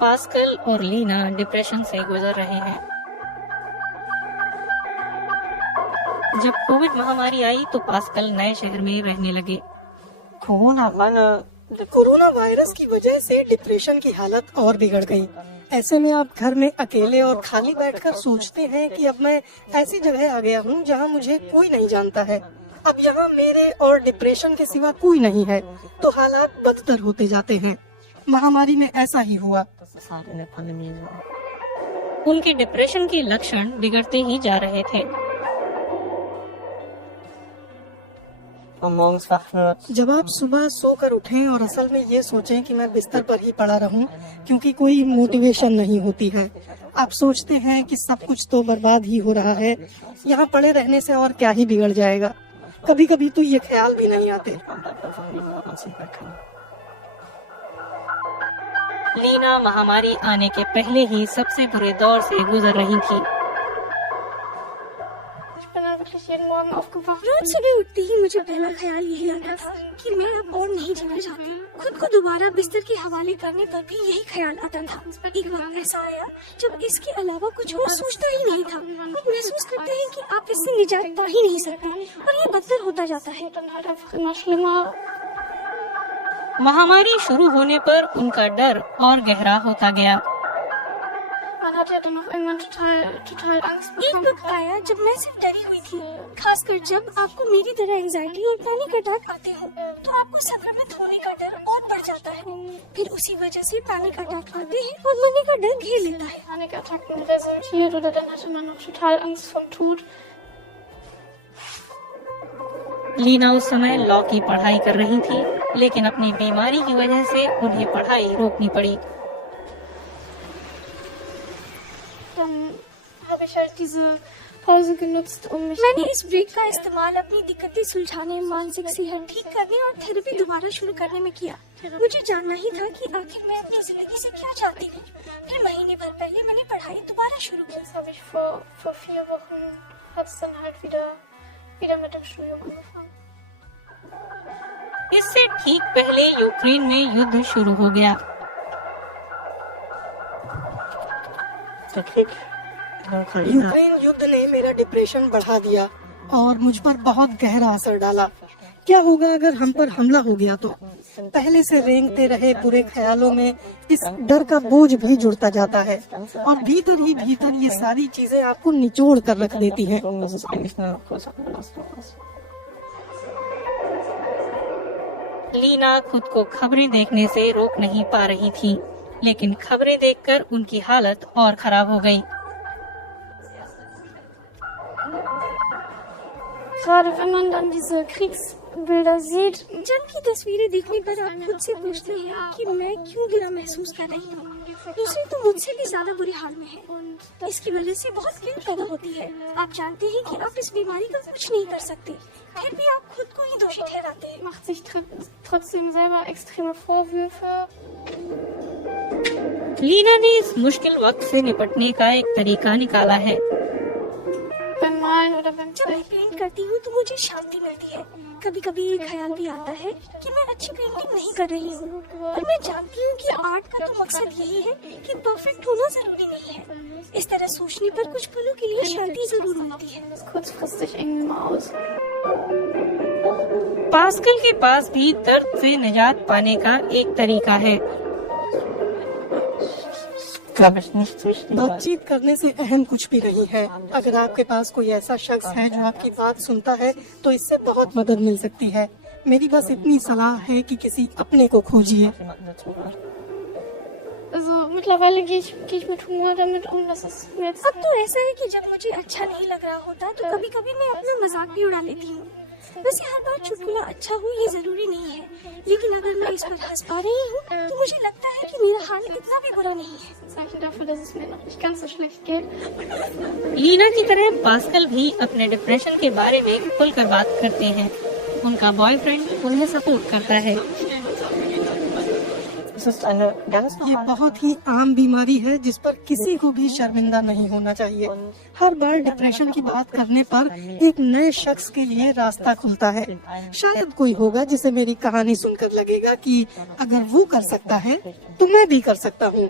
Pascal और Leena depression से गुजर रहे हैं। जब कोविड महामारी आई तो पास्कल नए शहर में रहने लगे। कोरोना वायरस की वजह से डिप्रेशन की हालत और बिगड़ गई। ऐसे में आप घर में अकेले और खाली बैठकर सोचते हैं कि अब मैं ऐसी जगह आ गया हूँ जहाँ मुझे कोई नहीं जानता है। अब यहाँ मेरे और डिप्रेशन के सिवा कोई नहीं है, तो हालात बदतर होते जाते हैं। महामारी में ऐसा ही हुआ। उनके डिप्रेशन के लक्षण बिगड़ते ही जा रहे थे। जब आप सुबह सोकर उठें और असल में ये सोचें कि मैं बिस्तर पर ही पड़ा रहूं, क्योंकि कोई मोटिवेशन नहीं होती है। आप सोचते हैं कि सब कुछ तो बर्बाद ही हो रहा है, यहाँ पड़े रहने से और क्या ही बिगड़ जाएगा। कभी कभी तो ये ख्याल भी नहीं आते। लीना महामारी आने के पहले ही सबसे बुरे दौर से गुजर रही थी। रोज सुबह उठते ही मुझे पहला ख्याल यही आता था कि मैं अब और नहीं जीना चाहती। खुद को दोबारा बिस्तर के हवाले करने पर भी यही ख्याल आता था। एक वक्त ऐसा आया जब इसके अलावा कुछ और सोचता ही नहीं था। आप महसूस करते हैं कि आप इससे निजात पा ही नहीं सकते और ये बदतर होता जाता है। महामारी शुरू होने पर उनका डर और गहरा होता गया। एक वक्त आया जब मैं सिर्फ डरी हुई थी, खासकर जब आपको मेरी तरह एंजाइटी और पैनिक अटैक आते हो तो आपको संक्रमित होने का डर और बढ़ जाता है। फिर उसी वजह से पैनिक अटैक आते हैं और मरने का डर घेर लेता है। लीना उस समय लॉ की पढ़ाई कर रही थी, लेकिन अपनी बीमारी की वजह से उन्हें पढ़ाई रोकनी पड़ी। मैंने इस ब्रेक का इस्तेमाल अपनी दिक्कतें सुलझाने, मानसिक सेहत ठीक करने और थेरेपी दोबारा शुरू करने में किया। मुझे जानना ही था कि आखिर मैं अपनी जिंदगी से क्या चाहती हूँ। फिर महीने भर पहले मैंने पढ़ाई दोबारा शुरू की। इससे ठीक पहले यूक्रेन में युद्ध शुरू हो गया। यूक्रेन युद्ध ने मेरा डिप्रेशन बढ़ा दिया और मुझ पर बहुत गहरा असर डाला। क्या होगा अगर हम पर हमला हो गया तो? पहले से रेंगते रहे बुरे ख्यालों में इस डर का बोझ भी जुड़ता जाता है और भीतर ही भीतर ये सारी चीजें आपको निचोड़ कर रख देती हैं। लीना खुद को खबरें देखने से रोक नहीं पा रही थी, लेकिन खबरें देखकर उनकी हालत और खराब हो गई। जंग की तस्वीरें देखने पर आप खुद से पूछते हैं कि मैं क्यों गिरा महसूस कर रही हूँ। दूसरे तो मुझसे भी ज्यादा बुरे हाल में हैं। इसकी वजह से बहुत गिल्ट पैदा होती है। आप जानते हैं कि आप इस बीमारी का कुछ नहीं कर सकते, फिर भी आप खुद को ही दोषी ठहराते हैं। लीना ने इस मुश्किल वक्त से निपटने का एक तरीका निकाला है। जब मैं पेंट करती हूँ तो मुझे शांति मिलती है। कभी कभी ये ख्याल भी आता है कि मैं अच्छी पेंटिंग नहीं कर रही हूँ, और मैं जानती हूँ कि आर्ट का तो मकसद यही है कि परफेक्ट होना जरूरी नहीं है। इस तरह सोचने पर कुछ पलों के लिए शांति जरूर मिलती है। पास्कल के पास भी दर्द से निजात पाने का एक तरीका है। बातचीत करने से अहम कुछ भी नहीं है। अगर आपके पास कोई ऐसा शख्स है जो आपकी बात सुनता है तो इससे बहुत मदद मिल सकती है। मेरी बस इतनी सलाह है कि किसी अपने को खोजिए। अब तो ऐसा है कि जब मुझे अच्छा नहीं लग रहा होता तो कभी कभी मैं अपना मजाक भी उड़ा लेती हूँ। वैसे हर बार चुटकुला अच्छा हो ये जरूरी नहीं है, लेकिन अगर मैं इस पर हंस पा रही हूँ तो मुझे लगता है कि मेरा हाल इतना भी बुरा नहीं है। लीना की तरह पास्कल भी अपने डिप्रेशन के बारे में खुलकर बात करते हैं। उनका बॉयफ्रेंड उन्हें सपोर्ट करता है। ये बहुत ही आम बीमारी है जिस पर किसी को भी शर्मिंदा नहीं होना चाहिए। हर बार डिप्रेशन की बात करने पर एक नए शख्स के लिए रास्ता खुलता है। शायद कोई होगा जिसे मेरी कहानी सुनकर लगेगा कि अगर वो कर सकता है तो मैं भी कर सकता हूँ।